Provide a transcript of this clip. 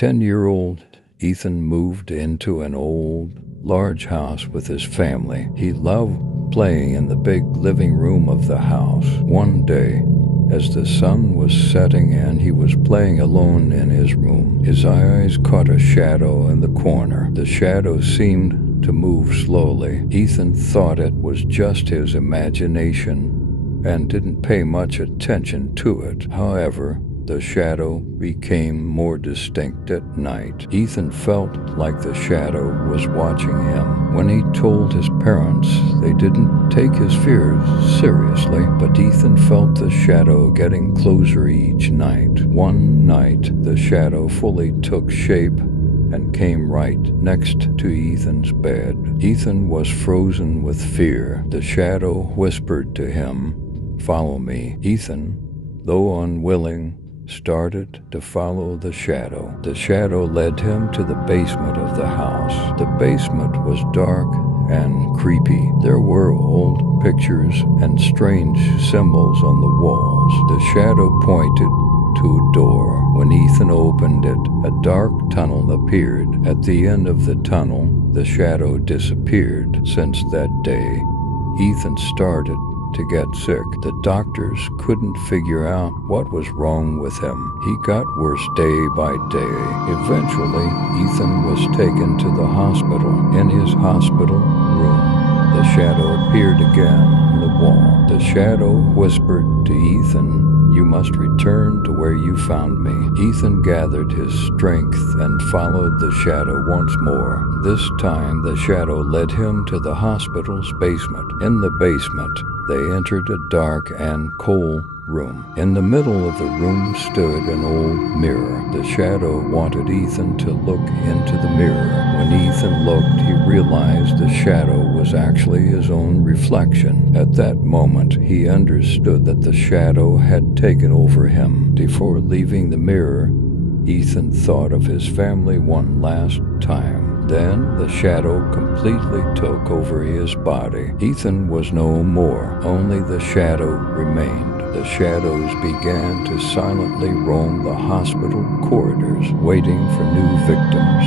10-year-old Ethan moved into an old, large house with his family. He loved playing in the big living room of the house. One day, as the sun was setting and he was playing alone in his room, his eyes caught a shadow in the corner. The shadow seemed to move slowly. Ethan thought it was just his imagination and didn't pay much attention to it. However, the shadow became more distinct at night. Ethan felt like the shadow was watching him. When he told his parents, they didn't take his fears seriously, but Ethan felt the shadow getting closer each night. One night, the shadow fully took shape and came right next to Ethan's bed. Ethan was frozen with fear. The shadow whispered to him, "Follow me." Ethan, though unwilling, started to follow the shadow. The shadow led him to the basement of the house. The basement was dark and creepy. There were old pictures and strange symbols on the walls. The shadow pointed to a door. When Ethan opened it, a dark tunnel appeared. At the end of the tunnel, the shadow disappeared. Since that day, Ethan started to get sick. The doctors couldn't figure out what was wrong with him. He got worse day by day. Eventually, Ethan was taken to the hospital. In his hospital room, the shadow appeared again on the wall. The shadow whispered to Ethan, "You must return to where you found me." Ethan gathered his strength and followed the shadow once more. This time, the shadow led him to the hospital's basement. In the basement, they entered a dark and cold room. In the middle of the room stood an old mirror. The shadow wanted Ethan to look into the mirror. When Ethan looked, he realized the shadow was actually his own reflection. At that moment, he understood that the shadow had taken over him. Before leaving the mirror, Ethan thought of his family one last time. Then the shadow completely took over his body. Ethan was no more. Only the shadow remained. The shadows began to silently roam the hospital corridors, waiting for new victims.